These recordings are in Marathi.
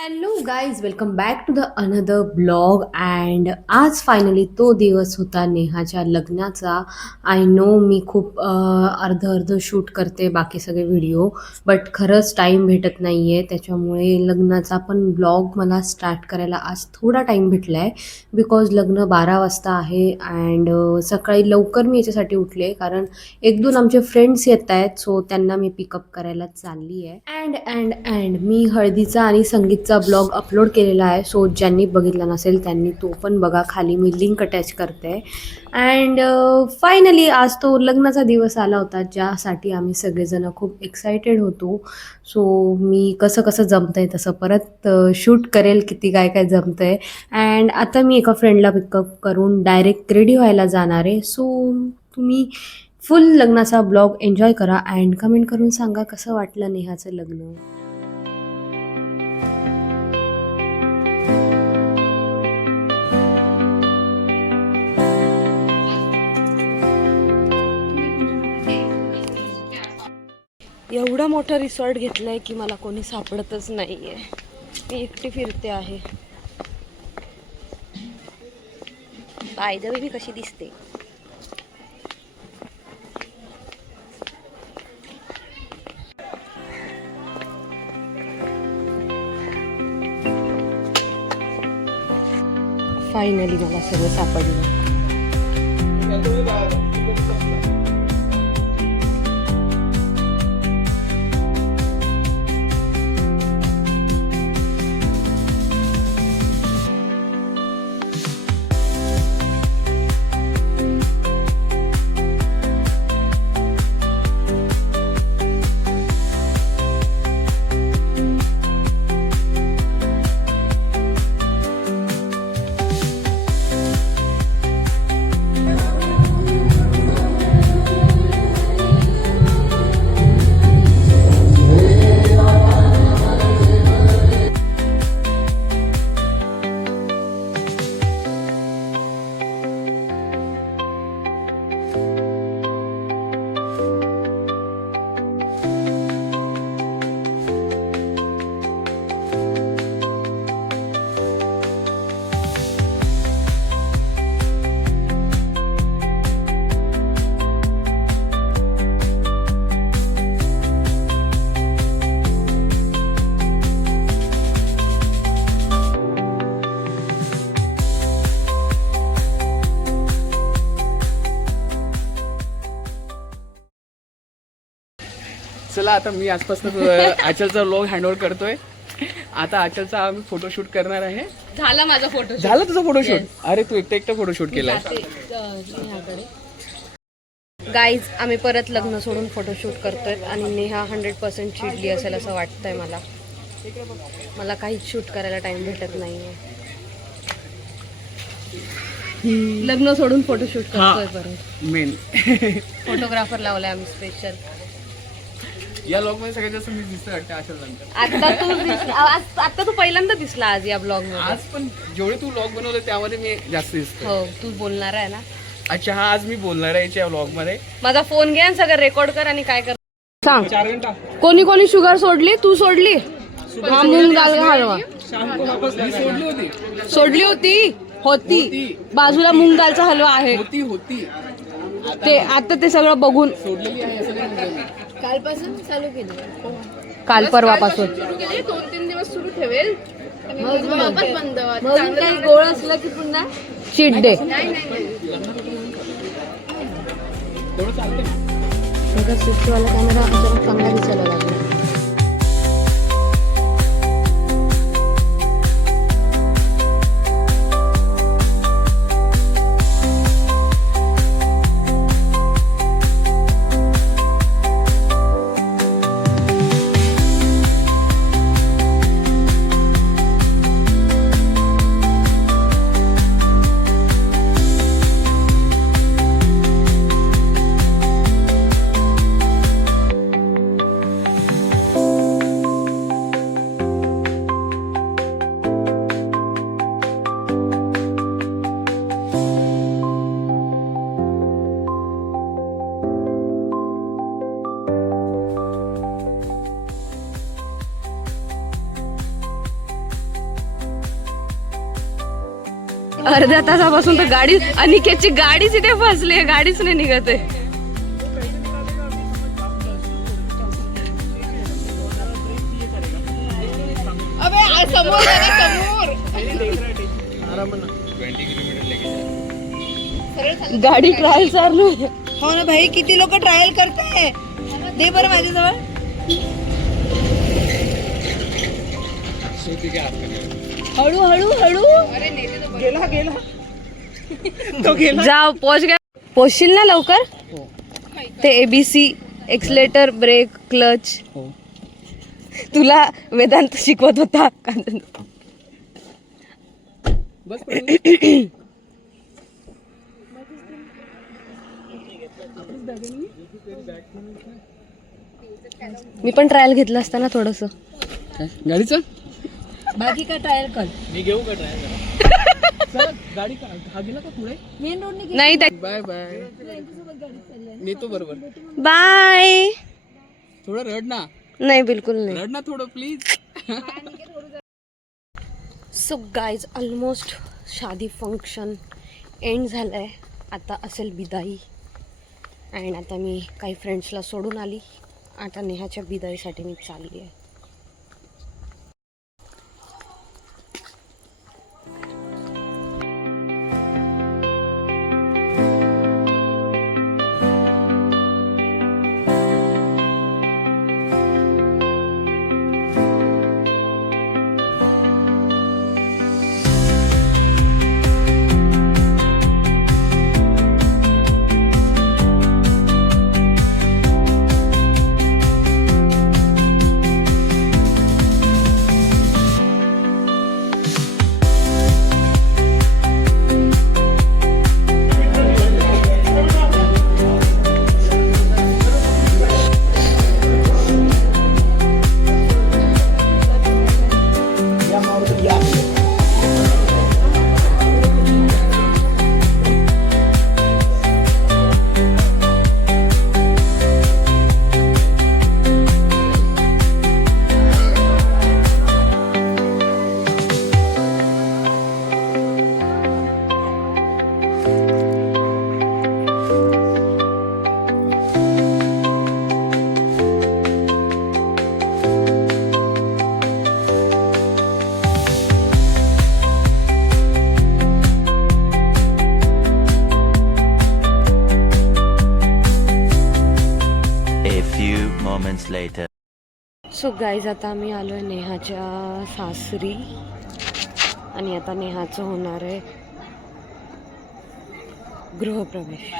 Hello guys, welcome back to the another vlog. And आज फायनली तो दिवस होता नेहाच्या लग्नाचा. आय नो मी खूप अर्ध शूट करते बाकी सगळे व्हिडिओ, बट खरंच टाईम भेटत नाही आहे. त्याच्यामुळे लग्नाचा पण ब्लॉग मला स्टार्ट करायला आज थोडा टाईम भेटला आहे, बिकॉज लग्न 12 वाजता आहे. अँड सकाळी लवकर मी याच्यासाठी उठले कारण एक दोन आमचे फ्रेंड्स येत आहेत, सो त्यांना मी पिकअप करायला चालली आहे. अँड मी हळदीचा आणि संगीतचा ब्लॉग अपलोड केलेला आहे, सो ज्यांनी बघितला नसेल त्यांनी तो पण बघा. खाली मी लिंक अटॅच करते. अँड फायनली आज तो लग्नाचा दिवस आला होता, ज्यासाठी आम्ही सगळेजण खूप एक्सायटेड होतो. सो मी कसं कसं जमतं आहे तसं परत शूट करेल, किती काय काय जमतं आहे. अँड आता मी एका फ्रेंडला पिकअप करून डायरेक्ट रेडी व्हायला जाणार आहे. सो तुम्ही फुल लग्नाचा ब्लॉग एन्जॉय करा अँड कमेंट करून सांगा कसं वाटलं नेहाचं लग्न. एवढा मोठा रिसॉर्ट घेतलाय की मला कोणी सापडतच नाहीये. मी एकटी फिरते आहे. बाय द वे मी कशी दिसते? फायनली मला सगळं सापडलं. चला आता मी आजपासून आचलचा व्लॉग हँडओव्हर करतोय. आता आचलचा आम्ही फोटोशूट करणार आहे. झाला माझा फोटो. झालं तुझं फोटोशूट? अरे तू एकटा फोटोशूट केलाय. गाईज, आम्ही परत लग्न सोडून फोटोशूट करतोय आणि नेहा 100% चिडली असेल असं वाटतंय मला. मला काहीच शूट करायला टाइम भेटत नाहीये. लग्न सोडून फोटोशूट करतोय परत. मेन फोटोग्राफर लावलाय आम्ही स्पेशल. या ब्लॉग मध्ये सगळ्यात जास्त मी दिसतोय वाटतं आचल नंतर. आता तू पहिल्यांदा दिसला आज या ब्लॉग मध्ये. आज पण जेवढे तू ब्लॉग बनवले त्यामध्ये मी जास्त दिसतोय. हो, तू बोलणार आहे ना. अच्छा हा, आज मी बोलणार आहे या ब्लॉग मध्ये. माझा फोन घे आणि सगळं रेकॉर्ड कर आणि काय कर सांग. 4 घंटा कोणी कोणी शुगर सोडली? तू सोडली? हा, मूग दाल हलवा सोडली होती. बाजूला मूग दालचा हलवा आहे. होती ते आता ते सगळं बघून सोडलेली आहे असं नाही म्हणतोय मी. कालपासून चालू केली. काल परवापासून 2-3 दिवस सुरू ठेवेल. वापस बंद. काही गोळ असलं की पुन्हा चीट डे. नाही तेवढं चालतंय. वाला कॅमेरा अचानक चांगला दिसायला लागला. अर्ध्या तासापासून तर गाडी अनिकेतची गाडीच इथे फसली आहे, गाडीच नाही निघत आहे. अबे समोर समोर गाडी ट्रायल चालू आहे. हो ना भाई, किती लोक ट्रायल करताय. दे बरं माझ्याजवळ. हळू हळू हळू. गेला गेला जाओ पोचशील ना लवकर. ते ABC एक्सलेटर ब्रेक क्लच तुला वेदांत शिकवत होता. बस मी पण ट्रायल घेतलं असतं ना थोडस. गाडीचं बाकी का ट्रायल कर. मी घेऊ का ट्राय गाडी हा गेला का पुढे. मेन रोड नाही. Bye bye. नेतो बरोबर. बाय. थोडं रड ना. नाही बिलकुल नाही. रड ना थोडं please. So guys almost Shaadi function end झालंय. आता असेल बिदाई. अँड आता मी काही फ्रेंड्सला सोडून आली. आता नेहाच्या बिदाईसाठी मी चालली आहे. later. सो गाईज आता आम्ही आलो आहे नेहाच्या सासरी आणि आता नेहाचं होणार आहे गृहप्रवेश.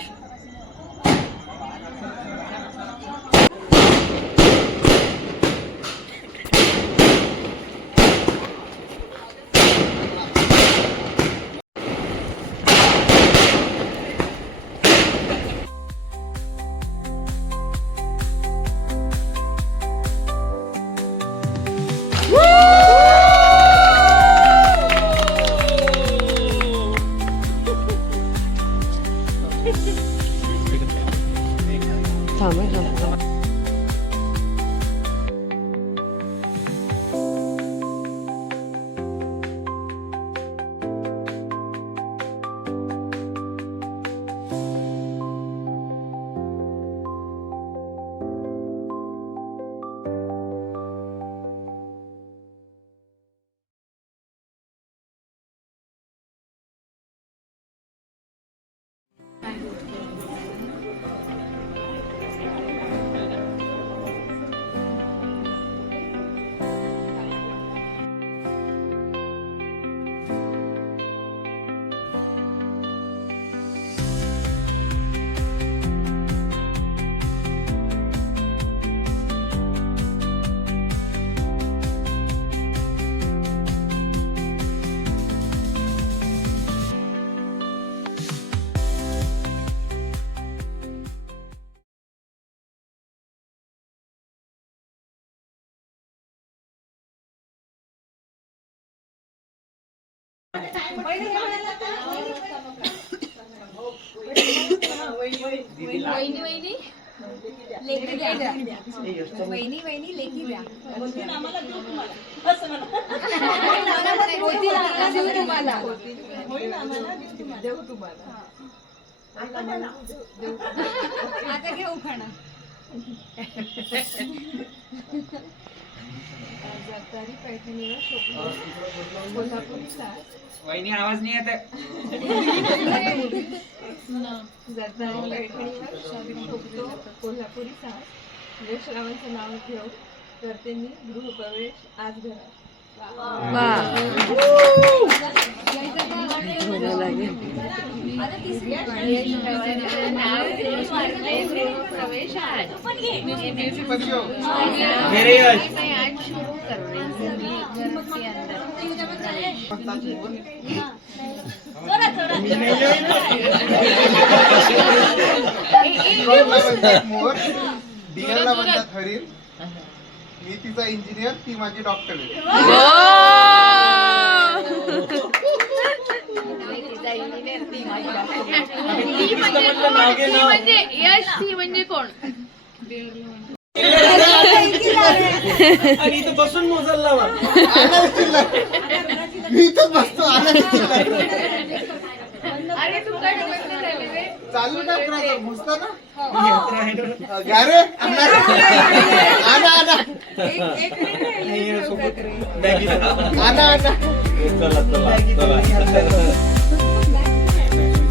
आता घेऊ खाणं. जरतारी पैठणीवर शोभून कोल्हापुरी साज. वहिनी आवाज नाही येत. जरतारी पैठणीवर शोभतो कोल्हापुरी साज. यशरावांचं नाव घेऊन करते मी गृहप्रवेश आज घरात. गृहप्रवेश आज. मेरे यश. डिअरला म्हणतात हरीर. मी तिचा इंजिनियर, ती माझी डॉक्टर आहे. म्हणजे यश ती म्हणजे कोण? आणि इथं बसून मोजायला लावा. आनंद चिल्लर. मी इथं बसतो आनंद चिल्लर. अरे तू काय डोक्यात नाही रे? चालू ना करा मुसता ना. घ्या रे. आणा आणा आणा आणा.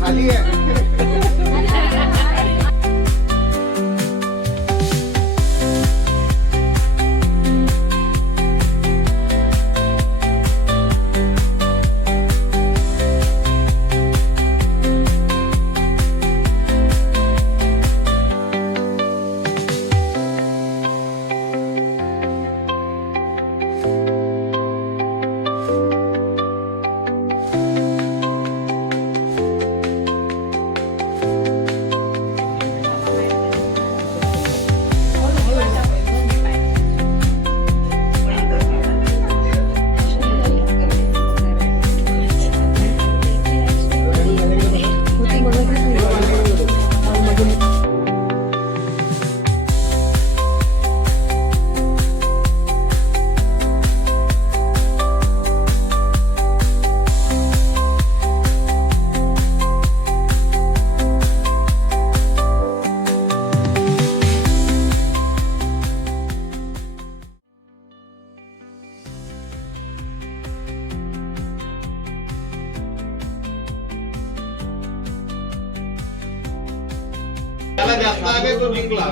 खाली आहे. त्याला जास्त आले तो जिंकला.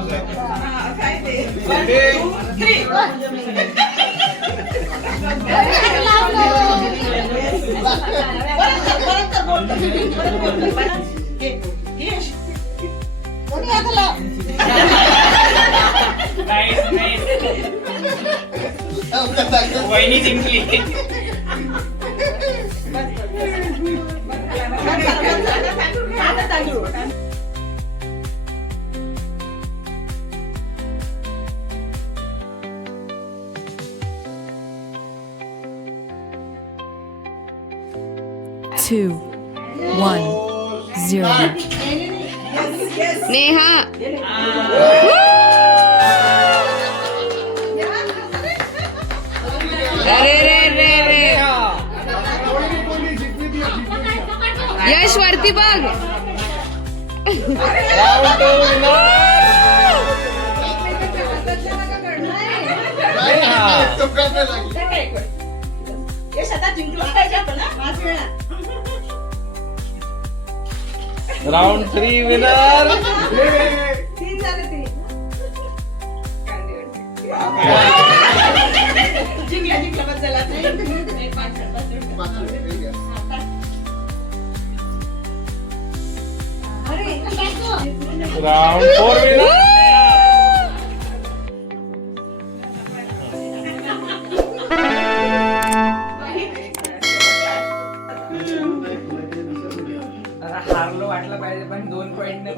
वहिनी जिंकली. Two, 1, 0. नेहा अरे रे रे रे यश वरती बघ. Round 3 winner. Round 4 winner. हारलो वाटलं पाहिजे पण 2 पॉइंट नाही.